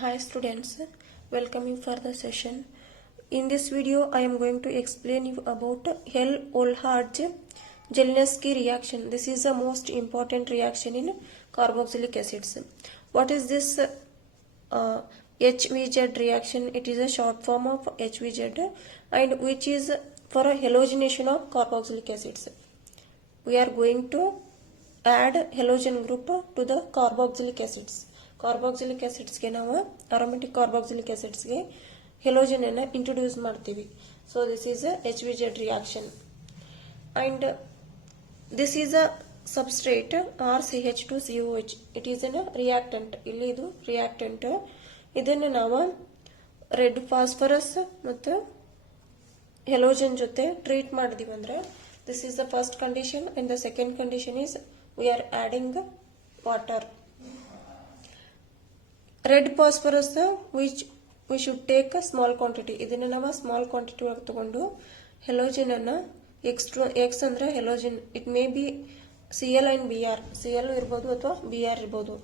Hi students, welcome you for the session. In this video, I am going to explain you about Hell-Olhard-Zielinski reaction. This is the most important reaction in carboxylic acids. What is this HVZ reaction? It is a short form of HVZ and which is for a halogenation of carboxylic acids. We are going to add halogen group to the carboxylic acids. Carboxylic ಆಸಿಡ್ಸ್ಗೆ ನಾವು aromatic carboxylic ಆಸಿಡ್ಸ್ಗೆ halogen ಅನ್ನು introduce ಮಾಡ್ತೀವಿ. So this is a HVZ reaction and this is a substrate RCH2COH. It is an reactant. ಇಲ್ಲಿ ಇದು reactant. ಇದನ್ನು ನಾವು red phosphorus ಮತ್ತು ಹೆಲೋಜನ್ ಜೊತೆ ಟ್ರೀಟ್ ಮಾಡಿದೀವಿ ಅಂದ್ರೆ this is the first condition and the second condition is we are adding water. Red phosphorus which we should take a small quantity. ಇದನ್ನ ನಾವು ಸ್ಮಾಲ್ ಕ್ವಾಂಟಿಟಿ ಒಳಗೆ ತಗೊಂಡು ಹೆಲೋಜನ್ ಅನ್ನ ಎಕ್ಸ್ ಅಂದ್ರೆ halogen, it may be Cl and Br, Cl ಇರ್ಬೋದು ಅಥವಾ Br ಇರ್ಬೋದು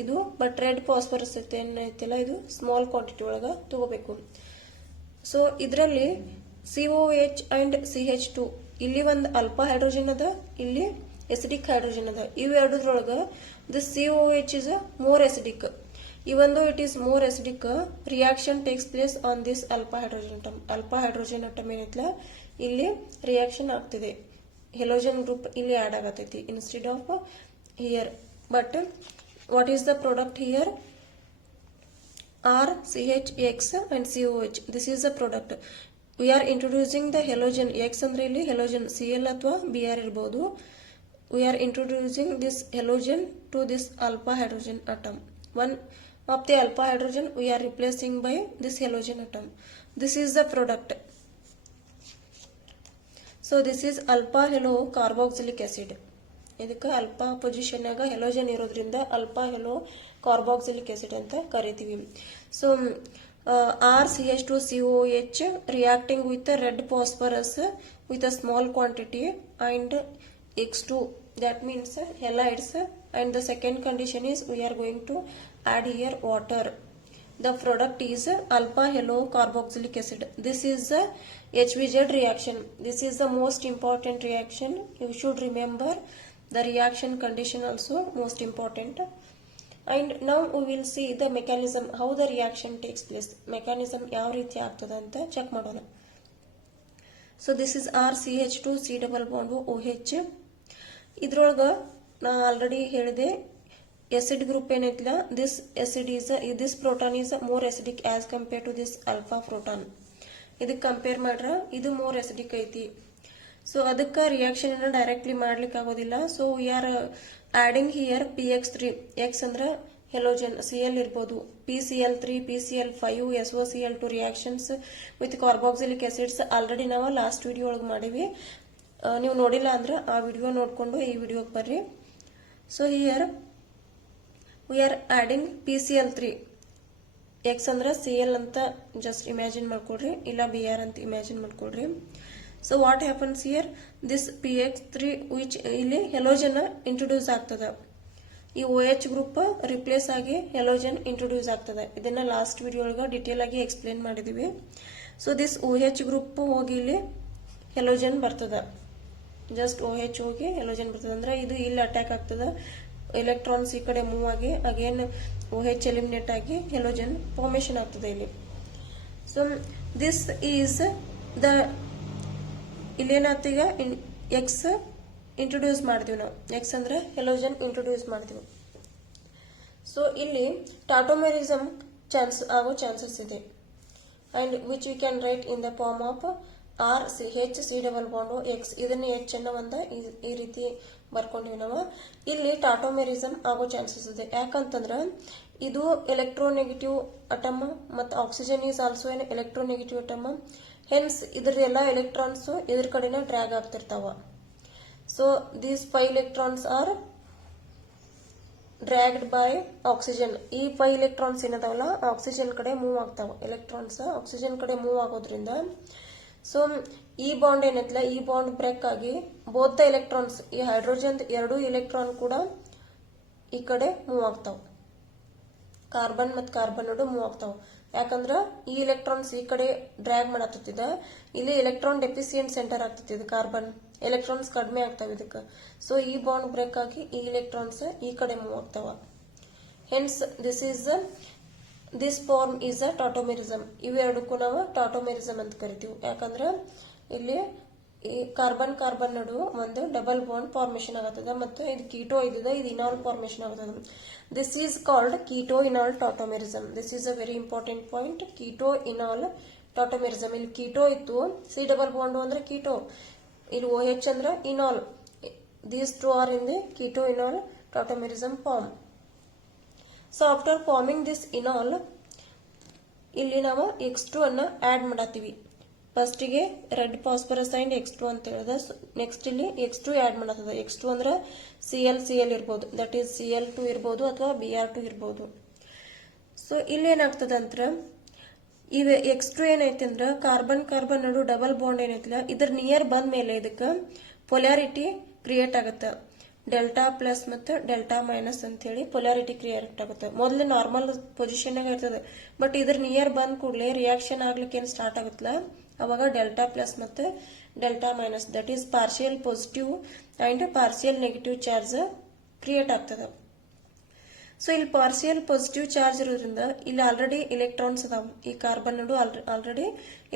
ಇದು. ಬಟ್ ರೆಡ್ ಫಾಸ್ಫರಸ್ ಏನೈತಿಲ್ಲ ಇದು ಸ್ಮಾಲ್ ಕ್ವಾಂಟಿಟಿ ಒಳಗೆ ತಗೋಬೇಕು. ಸೊ ಇದರಲ್ಲಿ COH ಅಂಡ್ CH2 ಇಲ್ಲಿ ಒಂದು ಅಲ್ಫಾ ಹೈಡ್ರೋಜನ್ ಅದ, ಇಲ್ಲಿ ಎಸಿಡಿಕ್ ಹೈಡ್ರೋಜನ್ ಅದ. ಇವೆರಡರೊಳಗೆ this COH is more acidic. Even though it is more acidic, reaction takes place on this alpha hydrogen atom. Alpha hydrogen atom ಏನೈತಲ್ಲ ಇಲ್ಲಿ ರಿಯಾಕ್ಷನ್ ಆಗ್ತಿದೆ, ಹೆಲೋಜನ್ ಗ್ರೂಪ್ ಇಲ್ಲಿ ಆಡ್ ಆಗತೈತಿ instead of here. But what is the product here? RCHX and COH. This is the product. We are introducing the halogen. X ಅಂದ್ರೆ ಇಲ್ಲಿ ಹೆಲೋಜನ್ Cl ಅಥವಾ Br ಇರಬಹುದು. We are introducing this halogen to this alpha hydrogen atom. One of the alpha hydrogen we are replacing by this halogen atom. This is the product. So this is alpha halo carboxylic acid. ಇದಕ್ಕೆ alpha position ಆಗ ಹೆಲೋಜನ್ ಇರೋದ್ರಿಂದ alpha hello carboxylic acid ಅಂತ ಕರಿತೀವಿ. So RCH2COH reacting with the red phosphorus with a small quantity and X2, that means halides. And the second condition is we are going to add here water. The product is alpha halo carboxylic acid. This is the HVZ reaction. This is the most important reaction. You should remember the reaction condition also most important. And now we will see the mechanism, how the reaction takes place. Mechanism ಯಾವ ರೀತಿ ಆಗ್ತದೆ ಅಂತ check ಮಾಡೋಣ. So this is RCH2C double bond OH. ಇದ್ರೊಳಗ ನಾ already ಹೇಳಿದೆ acid group ಏನೈತಿಲ್ಲ, this proton is more acidic as compared to this alpha proton. ಇದಕ್ಕೆ compare ಮಾಡ್ರ ಇದು ಮೋರ್ acidic ಐತಿ. ಸೊ ಅದಕ್ಕೆ ರಿಯಾಕ್ಷನ್ ಅನ್ನ ಡೈರೆಕ್ಟ್ಲಿ ಮಾಡ್ಲಿಕ್ಕೆ ಆಗೋದಿಲ್ಲ. So we are adding here PX3. X ಅಂದ್ರೆ ಹೆಲೋಜನ್, Cl ಇರ್ಬೋದು, PCl3, PCl5, SOCl2 reactions with carboxylic acids already ನಾವು ಲಾಸ್ಟ್ ವಿಡಿಯೋ ಒಳಗೆ ಮಾಡಿವಿ. ನೀವು ನೋಡಿಲ್ಲ ಅಂದ್ರೆ ಆ ವಿಡಿಯೋ ನೋಡ್ಕೊಂಡು ಈ ವಿಡಿಯೋಗೆ ಬರ್ರಿ. So here we are adding PCl3. X ಅಂದ್ರೆ Cl ಅಂತ ಜಸ್ಟ್ ಇಮ್ಯಾಜಿನ್ ಮಾಡ್ಕೊಡ್ರಿ, ಇಲ್ಲ Br ಅಂತ ಇಮ್ಯಾಜಿನ್ ಮಾಡ್ಕೊಡ್ರಿ. So what happens here? This PX3 which ಇಲ್ಲಿ ಹೆಲೋಜನ್ ಇಂಟ್ರೊಡ್ಯೂಸ್ ಆಗ್ತದ. ಈ OH ಗ್ರೂಪ್ ರಿಪ್ಲೇಸ್ ಆಗಿ ಹೆಲೋಜನ್ ಇಂಟ್ರೊಡ್ಯೂಸ್ ಆಗ್ತದೆ. ಇದನ್ನ ಲಾಸ್ಟ್ ವಿಡಿಯೋ ಒಳಗೆ ಡಿಟೇಲ್ ಆಗಿ ಎಕ್ಸ್ಪ್ಲೇನ್ ಮಾಡಿದೀವಿ. ಸೊ ದಿಸ್ OH ಗ್ರೂಪ್ ಹೋಗಿ ಇಲ್ಲಿ ಹೆಲೋಜನ್ ಬರ್ತದ. ಜಸ್ಟ್ OH ಹೋಗಿ ಹೆಲೋಜನ್ ಬರ್ತದೆ ಅಂದ್ರೆ ಇದು ಇಲ್ಲಿ ಅಟ್ಯಾಕ್ ಆಗ್ತದ. ಎಲೆಕ್ಟ್ರಾನ್ಸ್ ಈ ಕಡೆ ಮೂವ್ ಆಗಿ ಅಗೇನ್ OH ಎಲಿಮಿನೇಟ್ ಆಗಿ ಹೆಲೋಜನ್ ಫಾರ್ಮೇಶನ್ ಆಗ್ತದೆ ಇಲ್ಲಿ. ಸೊ ದಿಸ್ ಈಸ್ ದ ಇಲ್ಲೇನಾಗ್ತ ಈಗ ಎಕ್ಸ್ ಇಂಟ್ರೊಡ್ಯೂಸ್ ಮಾಡ್ತೀವಿ ನಾವು. ಎಕ್ಸ್ ಅಂದ್ರೆ ಹೆಲೋಜನ್ ಇಂಟ್ರೊಡ್ಯೂಸ್ ಮಾಡ್ತೀವಿ. ಸೊ ಇಲ್ಲಿ ಟಾಟೋಮೆರಿಸಮ್ ಆಗೋ ಚಾನ್ಸಸ್ ಇದೆ and which we can write in the form of RCHC double bond X. ಇದನ್ನ H ಅನ್ನ ಒಂದ ಈ ರೀತಿ ಬರ್ಕೊಂಡಿವಿ ನಾವು. ಇಲ್ಲಿ ಟಾಟೋಮೆರಿಸಮ್ ಆಗೋ ಚಾನ್ಸಸ್ ಇದೆ. ಯಾಕಂತಂದ್ರ ಇದು ಎಲೆಕ್ಟ್ರೋನೆಗೆಟಿವ್ ಅಟಮ್ ಮತ್ತು oxygen is also an electronegative atom. Hence ಇದ್ರ ಎಲ್ಲ ಎಲೆಕ್ಟ್ರಾನ್ಸ್ ಇದ್ರ ಕಡೆನ ಡ್ರ್ಯಾಗ್ ಆಗ್ತಿರ್ತಾವ. So these 5 electrons are dragged by oxygen. ಈ 5 electrons ಏನದಾವಲ್ಲ ಆಕ್ಸಿಜನ್ ಕಡೆ ಮೂವ್ ಆಗ್ತಾವ. ಎಲೆಕ್ಟ್ರಾನ್ಸ್ ಆಕ್ಸಿಜನ್ ಕಡೆ ಮೂವ್ ಆಗೋದ್ರಿಂದ ಸೊ ಈ ಬಾಂಡ್ ಏನೈತಲ್ಲ ಈ ಬಾಂಡ್ ಬ್ರೇಕ್ ಆಗಿ ಬೋತ್ ದ ಎಲೆಕ್ಟ್ರಾನ್ಸ್, ಈ ಹೈಡ್ರೋಜನ್ 2 electron ಕೂಡ ಈ ಕಡೆ ಮೂವ್ ಆಗ್ತಾವ. ಕಾರ್ಬನ್ ಮತ್ತು ಕಾರ್ಬನ್ ನಡು ಮೂವ್ ಆಗ್ತಾವ. ಯಾಕಂದ್ರ ಈ ಎಲೆಕ್ಟ್ರಾನ್ಸ್ ಈ ಕಡೆ ಡ್ರ್ಯಾಗ್ ಮಾಡತ್ತಿದ, ಇಲ್ಲಿ ಎಲೆಕ್ಟ್ರಾನ್ ಡೆಫಿಸಿಯೆಂಟ್ ಸೆಂಟರ್ ಆಗ್ತೈತಿ. ಕಾರ್ಬನ್ ಎಲೆಕ್ಟ್ರಾನ್ಸ್ ಕಡಿಮೆ ಆಗ್ತಾವ ಇದಕ್ಕೆ. ಸೊ ಈ ಬಾಂಡ್ ಬ್ರೇಕ್ ಆಗಿ ಈ ಎಲೆಕ್ಟ್ರಾನ್ಸ್ ಈ ಕಡೆ ಮೂವ್ ಆಗ್ತಾವ. Hence this form is a tautomerism. ಇವೆರಡಕ್ಕೂ ನಾವು ಟಾಟೋಮೆರಿಸಮ್ ಅಂತ ಕರಿತೀವಿ. ಯಾಕಂದ್ರ ಇಲ್ಲಿ ಈ ಕಾರ್ಬನ್ ಕಾರ್ಬನ್ ನಡು ಒಂದು ಡಬಲ್ ಬಾಂಡ್ ಫಾರ್ಮೇಶನ್ ಆಗತ್ತದ, ಮತ್ತು ಇದು ಕೀಟೋ ಇದ್ದಿದೆ, ಇದು ಇನಾಲ್ ಫಾರ್ಮೇಶನ್ ಆಗತ್ತದ. This is called keto enol tautomerism. This is a very important point. Keto enol tautomerism. ಇಲ್ಲಿ ಕೀಟೋ ಇತ್ತು, ಸಿ ಡಬಲ್ ಬಾಂಡ್ ಅಂದ್ರೆ ಕೀಟೋ, ಇಲ್ಲಿ OH ಅಂದ್ರೆ enol. These two are in the keto enol tautomerism form. So after forming this enol, ಇಲ್ಲಿ ನಾವು X2 ಅನ್ನ add ಮಾಡತ್ತೀವಿ. ಫಸ್ಟಿಗೆ red phosphorus and X2 ಅಂತ ಹೇಳಿದ. ನೆಕ್ಸ್ಟ್ ಇಲ್ಲಿ X2 ಆಡ್ ಮಾಡತ್ತದ. X2 ಅಂದ್ರೆ Cl ಇರ್ಬೋದು, ದಟ್ ಈಸ್ Cl2 ಇರ್ಬೋದು ಅಥವಾ Br2 ಇರ್ಬೋದು. ಸೊ ಇಲ್ಲಿ ಏನಾಗ್ತದ ಅಂದ್ರ, ಇದು X2 ಏನೈತಿ ಅಂದ್ರ ಕಾರ್ಬನ್ ಕಾರ್ಬನ್ ನಡು ಡಬಲ್ ಬಾಂಡ್ ಏನೈತಿಲ್ಲ, ಇದ್ರ ನಿಯರ್ ಬಂದ ಮೇಲೆ ಇದಕ್ಕೆ ಪೊಲಾರಿಟಿ ಕ್ರಿಯೇಟ್ ಆಗತ್ತ. ಡೆಲ್ಟಾ ಪ್ಲಸ್ ಮತ್ತು ಡೆಲ್ಟಾ ಮೈನಸ್ ಅಂತ ಹೇಳಿ ಪೊಲಾರಿಟಿ ಕ್ರಿಯೇಟ್ ಆಗುತ್ತೆ. ಮೊದಲು ನಾರ್ಮಲ್ ಪೊಸಿಷನ್ ಇರ್ತದೆ, ಬಟ್ ಇದ್ರ ನಿಯರ್ ಬಂದ್ ಕೂಡಲೇ ರಿಯಾಕ್ಷನ್ ಆಗ್ಲಿಕ್ಕೆ ಏನ್ ಸ್ಟಾರ್ಟ್ ಆಗುತ್ತಲ್ಲ, ಅವಾಗ ಡೆಲ್ಟಾ ಪ್ಲಸ್ ಮತ್ತು delta minus, that is partial positive and partial negative charge create ಆಗ್ತದೆ. ಸೊ ಇಲ್ಲಿ ಪಾರ್ಷಿಯಲ್ ಪಾಸಿಟಿವ್ ಚಾರ್ಜ್ ಇರೋದ್ರಿಂದ ಇಲ್ಲಿ ಆಲ್ರೆಡಿ ಇಲೆಕ್ಟ್ರಾನ್ಸ್ ಅದಾವ. ಈ ಕಾರ್ಬನ್ ನಡು ಆಲ್ರೆಡಿ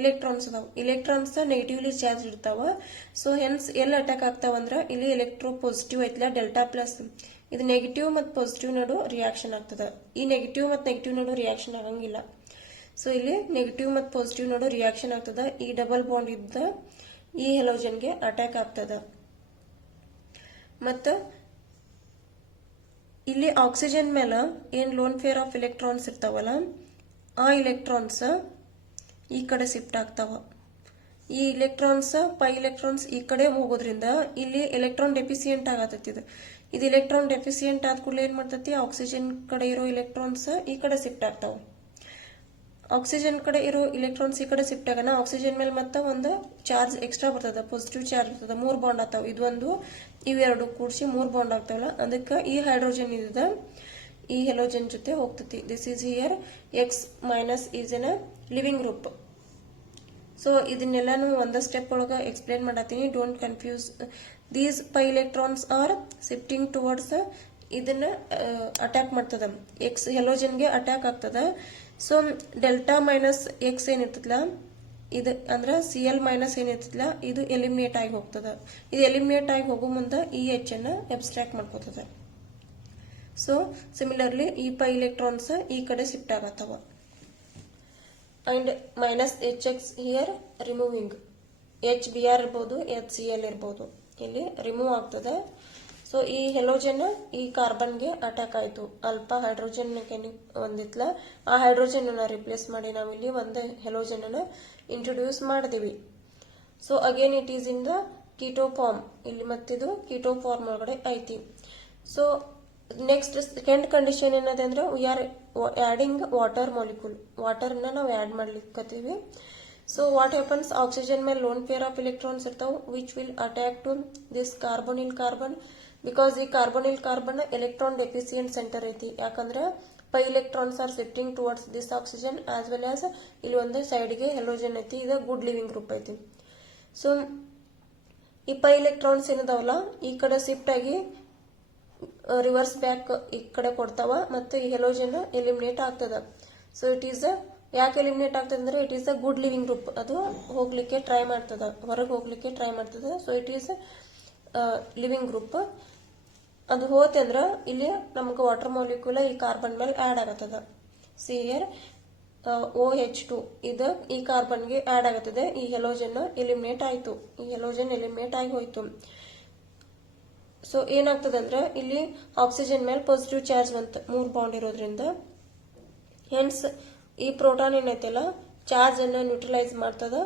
ಇಲೆಕ್ಟ್ರಾನ್ಸ್ ಅದಾವ. ಇಲೆಕ್ಟ್ರಾನ್ಸ್ ನೆಗೆಟಿವ್ಲಿ ಚಾರ್ಜ್ ಇರ್ತಾವ. ಸೊ ಹೆನ್ಸ್ ಎಲ್ಲಿ ಅಟ್ಯಾಕ್ ಆಗ್ತಾವ ಅಂದ್ರ, ಇಲ್ಲಿ ಎಲೆಕ್ಟ್ರೋ ಪಾಸಿಟಿವ್ ಐತಿಲ್ಲ ಡೆಲ್ಟಾ ಪ್ಲಸ್, ಇದು ನೆಗೆಟಿವ್ ಮತ್ತು ಪಾಸಿಟಿವ್ ನಡು ರಿಯಾಕ್ಷನ್ ಆಗ್ತದ. ಈ ನೆಗೆಟಿವ್ ಮತ್ತು ನೆಗೆಟಿವ್ ನಡು ರಿಯಾಕ್ಷನ್ ಆಗಂಗಿಲ್ಲ. ಸೊ ಇಲ್ಲಿ ನೆಗೆಟಿವ್ ಮತ್ತು ಪಾಸಿಟಿವ್ ನಡು ರಿಯಾಕ್ಷನ್ ಆಗ್ತದ. ಈ ಡಬಲ್ ಬಾಂಡ್ ಇದ್ದ ಈ ಹೆಲೋಜನ್ಗೆ ಅಟ್ಯಾಕ್ ಆಗ್ತದ. ಮತ್ತು ಇಲ್ಲಿ ಆಕ್ಸಿಜನ್ ಮೇಲೆ ಏನ್ ಲೋನ್ ಪೇರ್ ಆಫ್ ಎಲೆಕ್ಟ್ರಾನ್ಸ್ ಇರ್ತಾವಲ್ಲ, ಆ ಎಲೆಕ್ಟ್ರಾನ್ಸ್ ಈ ಕಡೆ ಶಿಫ್ಟ್ ಆಗ್ತಾವ. ಈ ಎಲೆಕ್ಟ್ರಾನ್ಸ್ ಪೈ ಎಲೆಕ್ಟ್ರಾನ್ಸ್ ಈ ಕಡೆ ಹೋಗೋದ್ರಿಂದ ಇಲ್ಲಿ ಎಲೆಕ್ಟ್ರಾನ್ ಡೆಫಿಸಿಯೆಂಟ್ ಆಗತೈತಿ. ಇದು ಎಲೆಕ್ಟ್ರಾನ್ ಡೆಫಿಸಿಯೆಂಟ್ ಆದ ಕೂಡಲೇ ಏನ್ ಮಾಡ್ತೈತಿ, ಆಕ್ಸಿಜನ್ ಕಡೆ ಇರೋ ಎಲೆಕ್ಟ್ರಾನ್ಸ್ ಈ ಕಡೆ ಶಿಫ್ಟ್ ಆಗ್ತಾವ. ಆಕ್ಸಿಜನ್ ಕಡೆ ಇರೋ ಎಲೆಕ್ಟ್ರಾನ್ಸ್ ಈ ಕಡೆ ಶಿಫ್ಟ್ ಆಗೋಣ, ಆಕ್ಸಿಜನ್ ಮೇಲೆ ಮತ್ತೆ ಒಂದು ಚಾರ್ಜ್ ಎಕ್ಸ್ಟ್ರಾ ಬರ್ತದ, ಪಾಸಿಟಿವ್ ಚಾರ್ಜ್ ಬರ್ತದ. 3 ಬಾಂಡ್ ಆಗ್ತಾವ. ಇದೊಂದು ಇವೆರಡು ಕೂಡಿಸಿ 3 ಬಾಂಡ್ ಆಗ್ತಾವಲ್ಲ, ಅದಕ್ಕೆ ಈ ಹೈಡ್ರೋಜನ್ ಇದ ಈ ಹೆಲೋಜನ್ ಜೊತೆ ಹೋಗ್ತೈತಿ. This is here X minus is an leaving group. So ಇದನ್ನೆಲ್ಲಾನು ಒಂದ ಸ್ಟೆಪ್ ಒಳಗ ಎಕ್ಸ್ಪ್ಲೇನ್ ಮಾಡತ್ತೀನಿ, don't confuse. These pi electrons are shifting towards, ಇದನ್ನ ಅಟ್ಯಾಕ್ ಮಾಡ್ತದ, ಎಕ್ಸ್ ಹೆಲೋಜನ್ಗೆ ಅಟ್ಯಾಕ್ ಆಗ್ತದ. ಸೊ ಡೆಲ್ಟಾ ಮೈನಸ್ X ಏನಿರ್ತದಲ್ಲ, ಇದು ಅಂದ್ರೆ Cl ಮೈನಸ್ ಏನಿರ್ತದಲ್ಲ, ಇದು ಎಲಿಮಿನೇಟ್ ಆಗಿ ಹೋಗ್ತದ. ಇದು ಎಲಿಮಿನೇಟ್ ಆಗಿ ಹೋಗೋ ಮುಂದೆ ಈ H ಅನ್ನ ಅಬ್ಸ್ಟ್ರಾಕ್ಟ್ ಮಾಡ್ಕೋತದ. ಸೊ ಸಿಮಿಲರ್ಲಿ ಈ ಪೈ ಎಲೆಕ್ಟ್ರಾನ್ಸ್ ಈ ಕಡೆ ಶಿಫ್ಟ್ ಆಗತ್ತವ. And minus HX here removing, HBr ಇರ್ಬೋದು, HCl ಇರ್ಬೋದು, ಇಲ್ಲಿ ರಿಮೂವ್ ಆಗ್ತದೆ. ಸೊ ಈ ಹೆಲೋಜನ್ ಈ ಕಾರ್ಬನ್ಗೆ ಅಟ್ಯಾಕ್ ಆಯ್ತು. ಅಲ್ಪ ಹೈಡ್ರೋಜನ್ ಒಂದಿತ್ಲ, ಆ ಹೈಡ್ರೋಜನ್ ಅನ್ನ ರಿಪ್ಲೇಸ್ ಮಾಡಿ ನಾವಿಲ್ಲಿ ಒಂದು ಹೆಲೋಜನ್ ಅನ್ನ ಇಂಟ್ರೊಡ್ಯೂಸ್ ಮಾಡಿದೀವಿ. So again it is in the keto form. ಇಲ್ಲಿ ಮತ್ತಿದು ಕೀಟೋ ಫಾರ್ಮ್ ಒಳಗಡೆ ಐತಿ. ಸೊ ನೆಕ್ಸ್ಟ್ ಸೆಕೆಂಡ್ ಕಂಡೀಷನ್ ಏನದೆ ಅಂದ್ರೆ, we are adding water molecule. Water ನ ನಾವು ಆಡ್ ಮಾಡ್ಲಿಕ್ಕತ್ತೀವಿ. ಸೊ ವಾಟ್ ಹ್ಯಾಪನ್ಸ್, ಆಕ್ಸಿಜನ್ ಮೇಲೆ ಲೋನ್ ಪೇರ್ ಆಫ್ ಎಲೆಕ್ಟ್ರಾನ್ಸ್ ಇರ್ತಾವ, which will attack to this carbonyl carbon. Because ಈ carbonyl carbon electron deficient center ಐತಿ. ಯಾಕಂದ್ರೆ pi electrons are shifting towards this oxygen as well as ಇಲ್ಲಿ ಒಂದು ಸೈಡ್ಗೆ ಹೆಲೋಜನ್ ಐತಿ, ಇದು ಗುಡ್ ಲಿವಿಂಗ್ ಗ್ರೂಪ್ ಐತಿ. ಸೊ ಈ ಪೈ ಎಲೆಕ್ಟ್ರಾನ್ಸ್ ಏನದಾವಲ್ಲ ಈ ಕಡೆ ಶಿಫ್ಟ್ ಆಗಿ ರಿವರ್ಸ್ ಬ್ಯಾಕ್ ಈ ಕಡೆ ಕೊಡ್ತಾವ, ಮತ್ತೆ ಈ ಹೆಲೋಜನ್ ಎಲಿಮಿನೇಟ್ ಆಗ್ತದ. ಸೊ ಇಟ್ ಈಸ್ ಯಾಕೆ ಎಲಿಮಿನೇಟ್ ಆಗ್ತದೆ ಅಂದ್ರೆ, it is a good living group. ಅದು ಹೋಗ್ಲಿಕ್ಕೆ ಟ್ರೈ ಮಾಡ್ತದ, ಹೊರಗೆ ಹೋಗ್ಲಿಕ್ಕೆ ಟ್ರೈ ಮಾಡ್ತದ. So it is living group. ಅದು ಹೋತೆ ಅಂದ್ರ ಇಲ್ಲಿ ನಮ್ಗೆ ವಾಟರ್ ಮಾಲಿಕ್ಯೂಲ್ ಈ ಕಾರ್ಬನ್ ಮೇಲೆ ಆಡ್ ಆಗತ್ತದ. ಸಿ ಹಿಯರ್ OH2 ಇದು ಈ ಕಾರ್ಬನ್ಗೆ ಆಡ್ ಆಗತ್ತದೆ. ಈ ಹೆಲೋಜನ್ ಎಲಿಮಿನೇಟ್ ಆಯ್ತು, ಈ ಹೆಲೋಜನ್ ಎಲಿಮಿನೇಟ್ ಆಗಿ ಹೋಯ್ತು. ಸೊ ಏನಾಗ್ತದೆ ಅಂದ್ರೆ, ಇಲ್ಲಿ ಆಕ್ಸಿಜನ್ ಮೇಲೆ ಪಾಸಿಟಿವ್ ಚಾರ್ಜ್ ಬಂತ, 3 ಬಾಂಡ್ ಇರೋದ್ರಿಂದ. ಹೆನ್ಸ್ ಈ ಪ್ರೋಟಾನ್ ಏನೈತಲ್ಲ ಚಾರ್ಜ್ ಅನ್ನ ನ್ಯೂಟ್ರಲೈಸ್ ಮಾಡ್ತದ.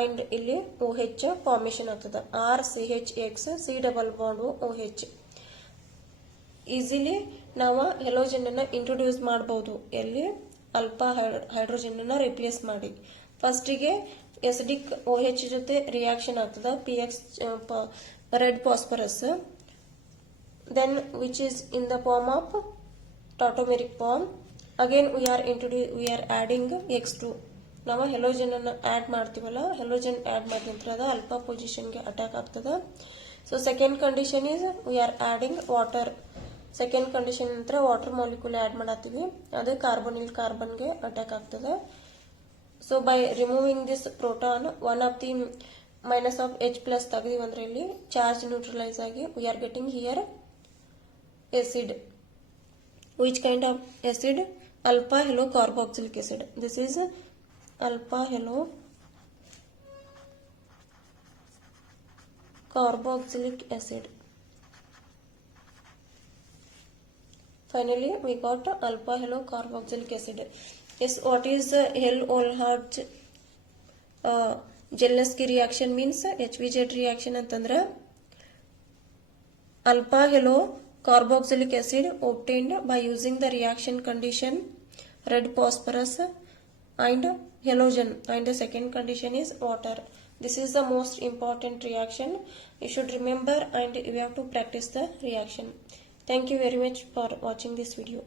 ಅಂಡ್ ಇಲ್ಲಿ OH ಫಾರ್ಮೇಶನ್ ಆಗ್ತದ, RCHX, C double bond OH. Easily ನಾವು ಹೆಲೋಜನ್ ಅನ್ನ ಇಂಟ್ರೊಡ್ಯೂಸ್ ಮಾಡಬಹುದು, ಎಲ್ಲಿ ಅಲ್ಪ ಹೈಡ್ರೋಜನ್ ಅನ್ನ ರಿಪ್ಲೇಸ್ ಮಾಡಿ. ಫಸ್ಟಿಗೆ ಎಸಿಡಿಕ್ OH ಜೊತೆ ರಿಯಾಕ್ಷನ್ ಆಗ್ತದ, PX red phosphorus, then which is in the form of tautomeric form. Again we are adding X2. ನಾವು ಹೆಲೋಜನ್ ಅನ್ನು ಆಡ್ ಮಾಡ್ತೀವಲ್ಲ, ಹೆಲೋಜನ್ ಆಡ್ ಮಾಡಿದ ನಂತರ ಅದು ಅಲ್ಫಾ ಪೊಸಿಷನ್ಗೆ ಅಟ್ಯಾಕ್ ಆಗ್ತದೆ. So second condition is we are adding water. Second condition ನಂತರ water molecule add ಮಾಡತ್ತೀವಿ, ಅದು ಕಾರ್ಬನ್ಗೆ ಅಟ್ಯಾಕ್ ಆಗ್ತದೆ. So by removing this proton, one of the minus of H plus ತೆಗೆದಿವಿ ಅಂದ್ರೆ ಇಲ್ಲಿ ಚಾರ್ಜ್ ನ್ಯೂಟ್ರಲೈಸ್ ಆಗಿ we are getting here acid. Which kind of acid? Alpha halo carboxylic acid. This is alpha halo carboxylic acid. Finally we got alpha halo carboxylic acid. Yes, what is Helmholtz Zaleski reaction means? HVZ reaction ಅಂತಂದ್ರೆ alpha halo carboxylic acid obtained by using the reaction condition red phosphorus and halogen, and the second condition is water. This is the most important reaction. You should remember and you have to practice the reaction. Thank you very much for watching this video.